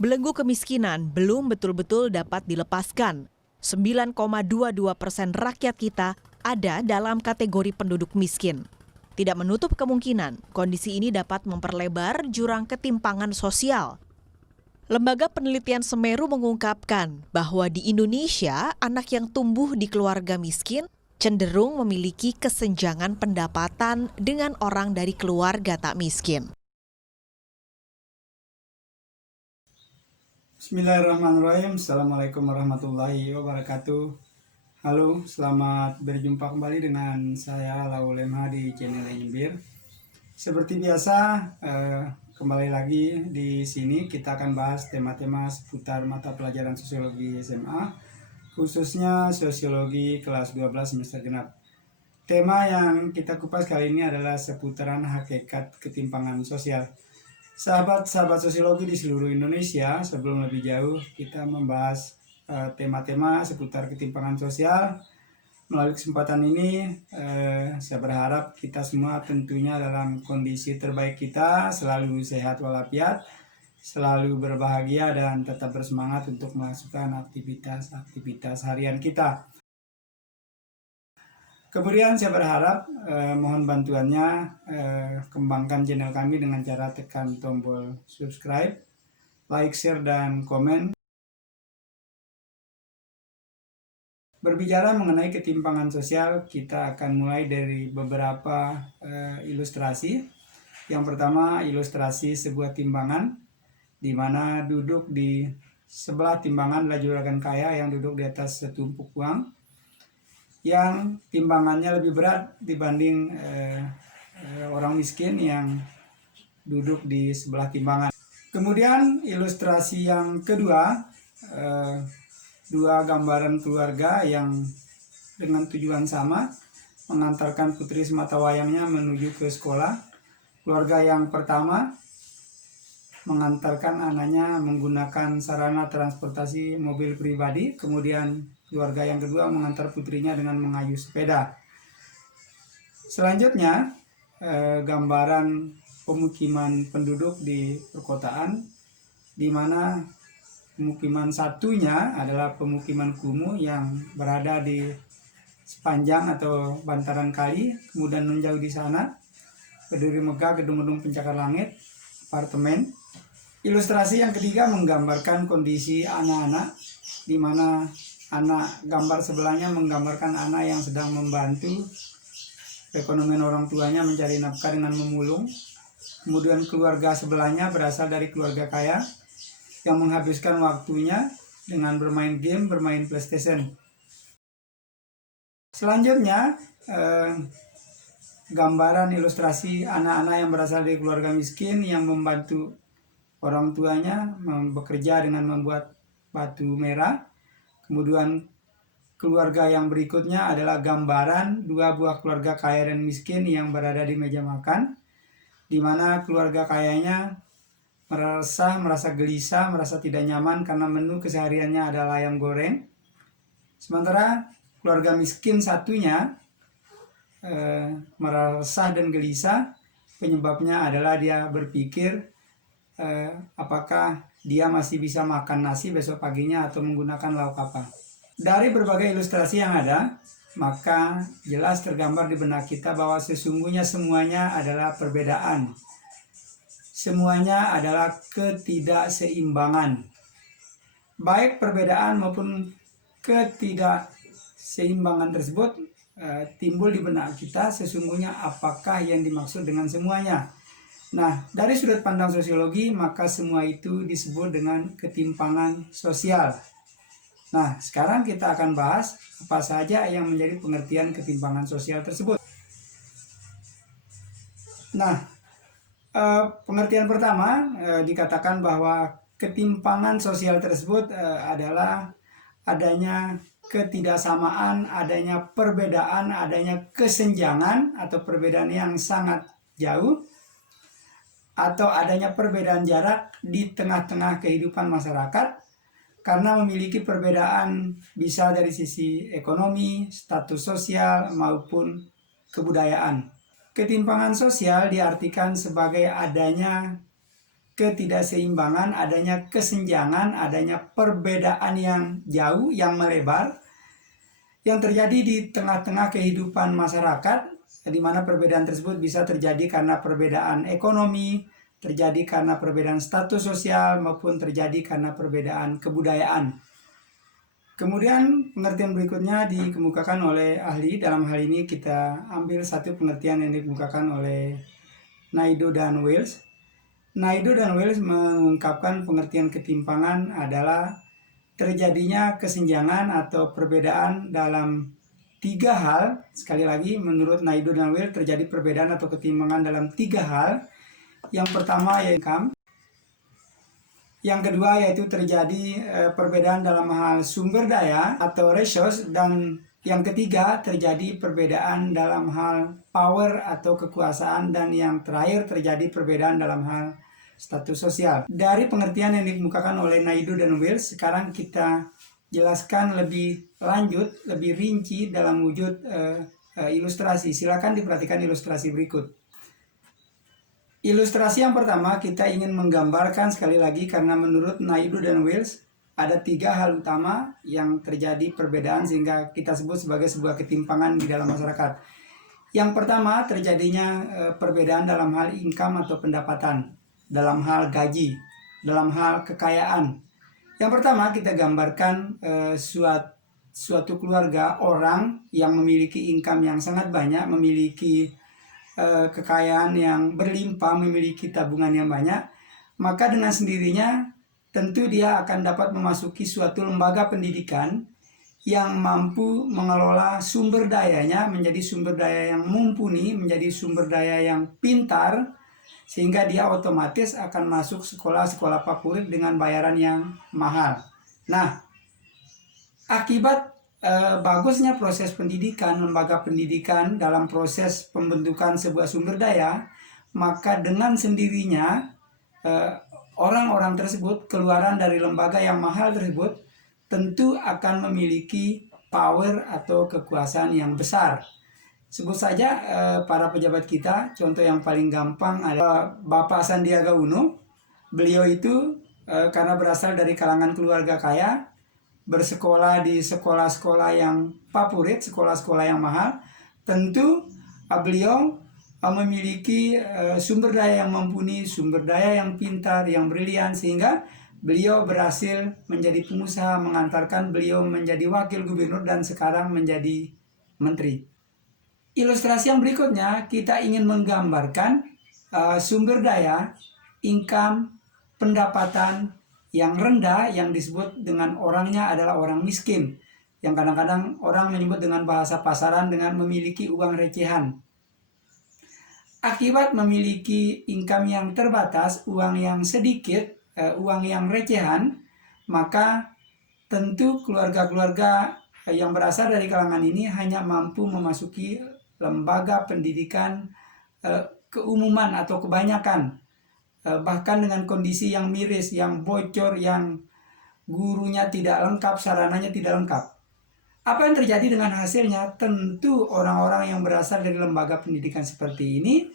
Belenggu kemiskinan belum betul-betul dapat dilepaskan. 9,22% rakyat kita ada dalam kategori penduduk miskin. Tidak menutup kemungkinan kondisi ini dapat memperlebar jurang ketimpangan sosial. Lembaga Penelitian Semeru mengungkapkan bahwa di Indonesia, anak yang tumbuh di keluarga miskin cenderung memiliki kesenjangan pendapatan dengan orang dari keluarga tak miskin. Bismillahirrahmanirrahim. Assalamualaikum warahmatullahi wabarakatuh. Halo, selamat berjumpa kembali dengan saya Lau Lemha di channel Nyembir. Seperti biasa, kembali lagi di sini kita akan bahas tema-tema seputar mata pelajaran sosiologi SMA, khususnya sosiologi kelas 12 semester genap. Tema yang kita kupas kali ini adalah seputaran hakikat ketimpangan sosial. Sahabat-sahabat sosiologi di seluruh Indonesia, sebelum lebih jauh kita membahas tema-tema seputar ketimpangan sosial. Melalui kesempatan ini, saya berharap kita semua tentunya dalam kondisi terbaik kita, selalu sehat walafiat, selalu berbahagia dan tetap bersemangat untuk melakukan aktivitas harian kita. Kemudian saya berharap mohon bantuannya, kembangkan channel kami dengan cara tekan tombol subscribe, like, share, dan komen. Berbicara mengenai ketimpangan sosial, kita akan mulai dari beberapa ilustrasi. Yang pertama, ilustrasi sebuah timbangan, di mana duduk di sebelah timbangan adalah juragan kaya yang duduk di atas setumpuk uang, yang timbangannya lebih berat dibanding orang miskin yang duduk di sebelah timbangan. Kemudian ilustrasi yang kedua, dua gambaran keluarga yang dengan tujuan sama, mengantarkan putri sematawayangnya menuju ke sekolah. Keluarga yang pertama mengantarkan anaknya menggunakan sarana transportasi mobil pribadi, kemudian keluarga yang kedua mengantar putrinya dengan mengayuh sepeda. Selanjutnya, gambaran pemukiman penduduk di perkotaan, di mana pemukiman satunya adalah pemukiman kumuh yang berada di sepanjang atau bantaran kali, kemudian menjauh di sana berdiri megah gedung-gedung pencakar langit, apartemen. Ilustrasi yang ketiga menggambarkan kondisi anak-anak, di mana anak gambar sebelahnya menggambarkan anak yang sedang membantu perekonomian orang tuanya mencari nafkah dengan memulung. Kemudian keluarga sebelahnya berasal dari keluarga kaya yang menghabiskan waktunya dengan bermain game, bermain PlayStation. Selanjutnya, gambaran ilustrasi anak-anak yang berasal dari keluarga miskin yang membantu orang tuanya bekerja dengan membuat batu merah. Kemudian keluarga yang berikutnya adalah gambaran dua buah keluarga kaya dan miskin yang berada di meja makan, di mana keluarga kayanya merasa gelisah, merasa tidak nyaman karena menu kesehariannya adalah ayam goreng. Sementara keluarga miskin satunya merasa dan gelisah, penyebabnya adalah dia berpikir apakah dia masih bisa makan nasi besok paginya atau menggunakan lauk apa. Dari berbagai ilustrasi yang ada, maka jelas tergambar di benak kita bahwa sesungguhnya semuanya adalah perbedaan. Semuanya adalah ketidakseimbangan. Baik perbedaan maupun ketidakseimbangan tersebut timbul di benak kita, sesungguhnya apakah yang dimaksud dengan semuanya. Nah, dari sudut pandang sosiologi, maka semua itu disebut dengan ketimpangan sosial. Nah, sekarang kita akan bahas apa saja yang menjadi pengertian ketimpangan sosial tersebut. Nah, pengertian pertama dikatakan bahwa ketimpangan sosial tersebut adalah adanya ketidaksamaan, adanya perbedaan, adanya kesenjangan atau perbedaan yang sangat jauh, atau adanya perbedaan jarak di tengah-tengah kehidupan masyarakat karena memiliki perbedaan bisa dari sisi ekonomi, status sosial, maupun kebudayaan. Ketimpangan sosial diartikan sebagai adanya ketidakseimbangan, adanya kesenjangan, adanya perbedaan yang jauh, yang melebar, yang terjadi di tengah-tengah kehidupan masyarakat, di mana perbedaan tersebut bisa terjadi karena perbedaan ekonomi, terjadi karena perbedaan status sosial, maupun terjadi karena perbedaan kebudayaan. Kemudian pengertian berikutnya dikemukakan oleh ahli. Dalam hal ini kita ambil satu pengertian yang dikemukakan oleh Naidoo dan Wells. Naidoo dan Wells mengungkapkan pengertian ketimpangan adalah terjadinya kesenjangan atau perbedaan dalam tiga hal. Sekali lagi, menurut Naidoo dan Wells terjadi perbedaan atau ketimpangan dalam tiga hal. Yang pertama yaitu income. Yang kedua yaitu terjadi perbedaan dalam hal sumber daya atau resource, dan yang ketiga terjadi perbedaan dalam hal power atau kekuasaan, dan yang terakhir terjadi perbedaan dalam hal status sosial. Dari pengertian yang dikemukakan oleh Naidoo dan Wells, sekarang kita jelaskan lebih lanjut, lebih rinci dalam wujud ilustrasi. Silakan diperhatikan ilustrasi berikut. Ilustrasi yang pertama, kita ingin menggambarkan sekali lagi, karena menurut Naidoo dan Wells ada tiga hal utama yang terjadi perbedaan sehingga kita sebut sebagai sebuah ketimpangan di dalam masyarakat. Yang pertama, terjadinya perbedaan dalam hal income atau pendapatan, dalam hal gaji, dalam hal kekayaan. Yang pertama, kita gambarkan suatu keluarga, orang yang memiliki income yang sangat banyak, memiliki kekayaan yang berlimpah, memiliki tabungan yang banyak, maka dengan sendirinya tentu dia akan dapat memasuki suatu lembaga pendidikan yang mampu mengelola sumber dayanya menjadi sumber daya yang mumpuni, menjadi sumber daya yang pintar, sehingga dia otomatis akan masuk sekolah-sekolah favorit dengan bayaran yang mahal. Nah, akibat bagusnya proses pendidikan, lembaga pendidikan dalam proses pembentukan sebuah sumber daya, maka dengan sendirinya orang-orang tersebut, keluaran dari lembaga yang mahal tersebut, tentu akan memiliki power atau kekuasaan yang besar. Sebut saja para pejabat kita, contoh yang paling gampang adalah Bapak Sandiaga Uno. Beliau itu karena berasal dari kalangan keluarga kaya, bersekolah di sekolah-sekolah yang favorit, sekolah-sekolah yang mahal, tentu beliau memiliki sumber daya yang mumpuni, sumber daya yang pintar, yang brilian, sehingga beliau berhasil menjadi pengusaha, mengantarkan beliau menjadi wakil gubernur dan sekarang menjadi menteri. Ilustrasi yang berikutnya, kita ingin menggambarkan sumber daya, income, pendapatan yang rendah, yang disebut dengan orangnya adalah orang miskin, yang kadang-kadang orang menyebut dengan bahasa pasaran dengan memiliki uang recehan. Akibat memiliki income yang terbatas, uang yang sedikit, uang yang recehan, maka tentu keluarga-keluarga yang berasal dari kalangan ini hanya mampu memasuki lembaga pendidikan keumuman atau kebanyakan, bahkan dengan kondisi yang miris, yang bocor, yang gurunya tidak lengkap, sarananya tidak lengkap. Apa yang terjadi dengan hasilnya? Tentu orang-orang yang berasal dari lembaga pendidikan seperti ini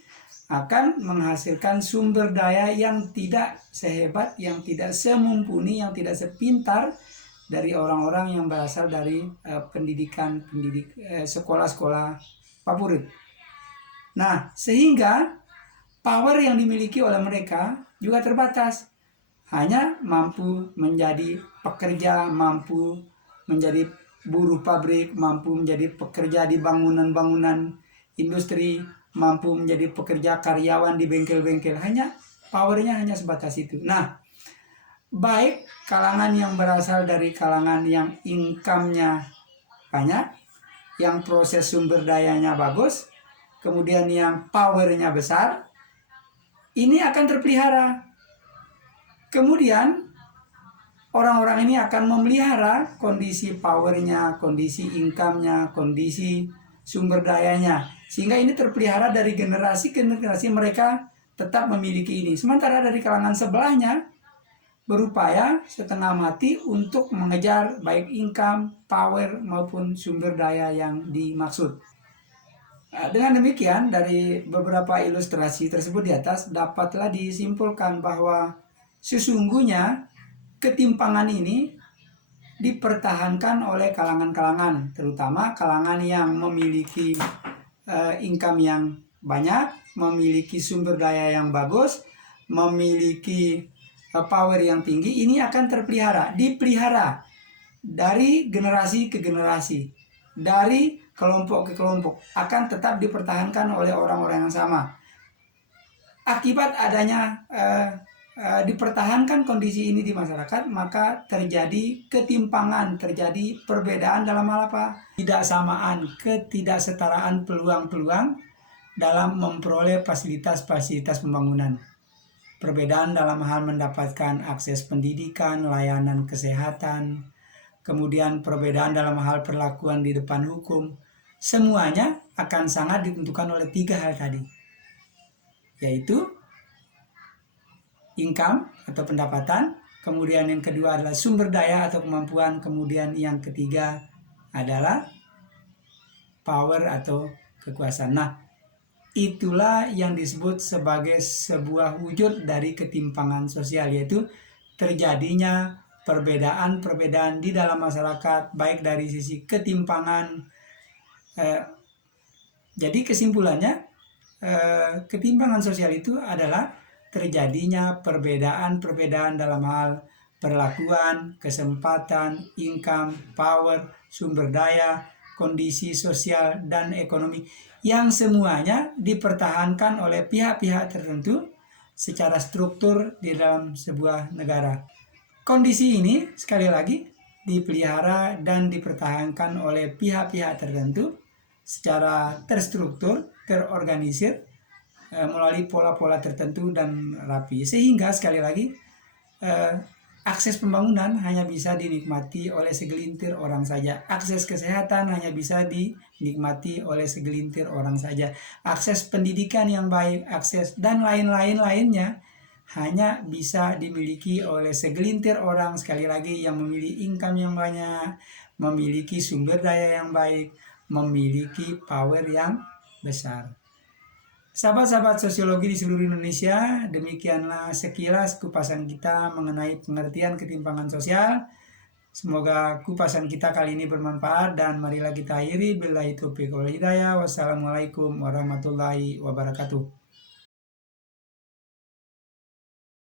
akan menghasilkan sumber daya yang tidak sehebat, yang tidak semumpuni, yang tidak sepintar dari orang-orang yang berasal dari sekolah-sekolah favorit. Nah, sehingga power yang dimiliki oleh mereka juga terbatas. Hanya mampu menjadi pekerja, mampu menjadi buruh pabrik, mampu menjadi pekerja di bangunan-bangunan industri, mampu menjadi pekerja karyawan di bengkel-bengkel. Powernya hanya sebatas itu. Nah, baik kalangan yang berasal dari kalangan yang income-nya banyak, yang proses sumber dayanya bagus, kemudian yang powernya besar, ini akan terpelihara. Kemudian orang-orang ini akan memelihara kondisi powernya, kondisi income-nya, kondisi sumber dayanya, sehingga ini terpelihara dari generasi ke generasi, mereka tetap memiliki ini. Sementara dari kalangan sebelahnya berupaya setengah mati untuk mengejar baik income, power maupun sumber daya yang dimaksud. Dengan demikian, dari beberapa ilustrasi tersebut di atas dapatlah disimpulkan bahwa sesungguhnya ketimpangan ini dipertahankan oleh kalangan-kalangan, terutama kalangan yang memiliki income yang banyak, memiliki sumber daya yang bagus, memiliki power yang tinggi. Ini akan dipelihara dari generasi ke generasi, dari kelompok ke kelompok, akan tetap dipertahankan oleh orang-orang yang sama. Akibat adanya dipertahankan kondisi ini di masyarakat, maka terjadi ketimpangan, terjadi perbedaan dalam hal apa? Ketidaksamaan, ketidaksetaraan peluang-peluang dalam memperoleh fasilitas-fasilitas pembangunan. Perbedaan dalam hal mendapatkan akses pendidikan, layanan kesehatan, kemudian perbedaan dalam hal perlakuan di depan hukum. Semuanya akan sangat ditentukan oleh 3 hal tadi, yaitu income atau pendapatan, kemudian yang kedua adalah sumber daya atau kemampuan, kemudian yang ketiga adalah power atau kekuasaan. Nah, itulah yang disebut sebagai sebuah wujud dari ketimpangan sosial, yaitu terjadinya perbedaan-perbedaan di dalam masyarakat, baik dari sisi ketimpangan. Jadi kesimpulannya, ketimpangan sosial itu adalah terjadinya perbedaan-perbedaan dalam hal perlakuan, kesempatan, income, power, sumber daya, kondisi sosial, dan ekonomi, yang semuanya dipertahankan oleh pihak-pihak tertentu secara struktur di dalam sebuah negara. Kondisi ini, sekali lagi, dipelihara dan dipertahankan oleh pihak-pihak tertentu secara terstruktur, terorganisir, melalui pola-pola tertentu dan rapi, sehingga sekali lagi akses pembangunan hanya bisa dinikmati oleh segelintir orang saja, akses kesehatan hanya bisa dinikmati oleh segelintir orang saja, akses pendidikan yang baik, akses dan lainnya hanya bisa dimiliki oleh segelintir orang, sekali lagi, yang memiliki income yang banyak, memiliki sumber daya yang baik, memiliki power yang besar. Sahabat-sahabat sosiologi di seluruh Indonesia, demikianlah sekilas kupasan kita mengenai pengertian ketimpangan sosial. Semoga kupasan kita kali ini bermanfaat, dan marilah kita akhiri. Billahi taufiq wal hidayah. Wassalamualaikum warahmatullahi wabarakatuh.